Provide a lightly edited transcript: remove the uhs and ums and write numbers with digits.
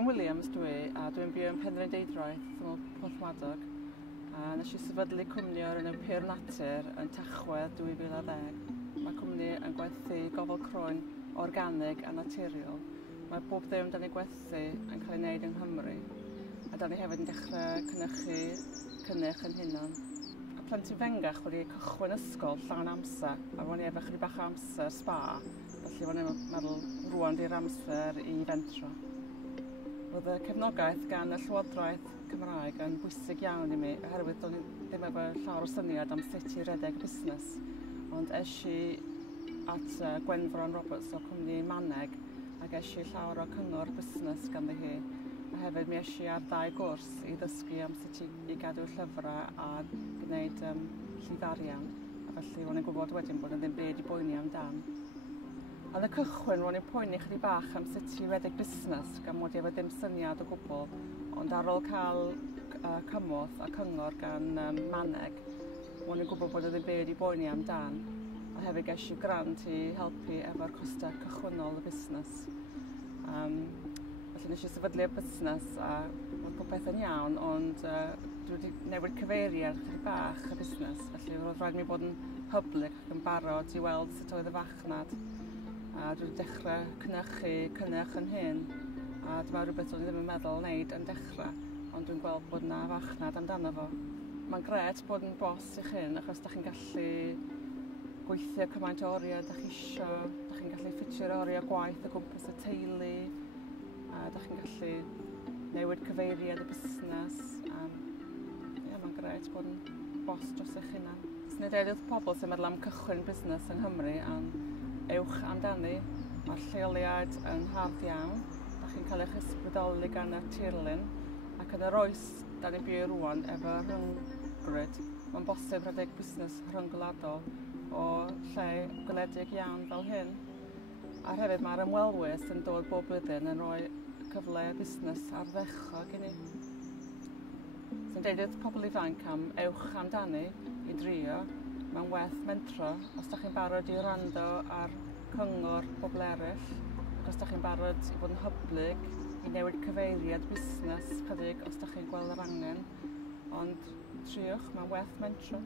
Williams dwi, a dwi'n byw yn Penrhyn Deidraeth, yn Porthmadog. A nes I sefydlu cwmni o'r enw Natur yn Tachwedd 2010. Mae cwmni yn gwerthu gofal croen organig a naturiol. Mae bob ddim da ni'n gwerthu yn cael ei wneud yng Nghymru. A da ni hefyd yn dechrau cynnyrch yn hunan. A plentyn fengach wedi cychwyn ysgol llawn amser, a ro'n i efo chydig bach o amser spa. Felly ro'n i'n meddwl rwan di'r amser I fentro. Roedd y cefnogaeth gan y Llywodraeth Cymraeg yn bwysig iawn I mi, oherwydd do'n i ddim efo llawer o syniad am sut I redeg busnes. Ond eisi at Gwenfron Roberts o cwmni Maneg, ac eisi llawer o cyngor busnes ganddi hi. A hefyd mi eisi ar 2 gwrs I ddysgu am sut I gadw llyfrau a gwneud llifarian. A felly ro'n i'n gwybod wedyn bod yn ddim byd I boeni amdan. Yn y cychwyn ro'n i'n poeni chydig bach am sut I redeg busnes gan mod I efo ddim syniad o gwbl, ond ar ôl cael cymorth a cyngor gan Maneg, ro'n i'n gwybod bod ddim byd I boeni amdan, a hefyd geisi grant I helpu efo'r costau cychwynnol y busnes. Felly nes I sefydlu y busnes a roedd popeth yn iawn, ond dwi wedi newid cyfeiriad chydig bach y busnes, felly roedd rhaid mi bod yn public ac yn barod I weld sut oedd y fachnad. A dwi wedi dechrau cynnyrch yn hyn, a dyma rhywbeth o'n I ddim yn meddwl wneud yn dechrau, ond dwi'n gweld bod yna fachnad amdano fo. Mae'n gret bod yn bos i'ch hyn, achos da chi'n gallu gweithio cymaint o oriau da chi isio, da chi'n gallu ffitio'r oriau gwaith o gwmpas y teulu, a da chi'n gallu newid cyfeiriad y busnes. Mae'n gret bod yn bos dros eich hunan. Nid wrth pobl sy'n meddwl am cychwyn busnes yng Nghymru, ewch amdani. Mae'r lleoliad yn hardd iawn. Da chi'n cael eich ysbrydoli gan y tirlun. Ac yn yr oes, da ni'n byw rwan efo rhyngrwyd. Mae'n bosib rhedeg busnes rhyngwladol o lle gwledig iawn fel hyn. A hefyd mae'r ymwelwyr sy'n dod bob blwyddyn yn rhoi cyfle busnes ardderchog I ni. Sy'n deud wrth pobl ifanc am ewch amdani I drio. Mae'n werth mentro os da chi'n barod I wrando ar cyngor bobl eraill, ac os da chi'n barod I fod yn hyblyg, I newid cyfeiriad busnes chydig os da chi'n gweld yr angen, ond triwch, mae'n werth mentro.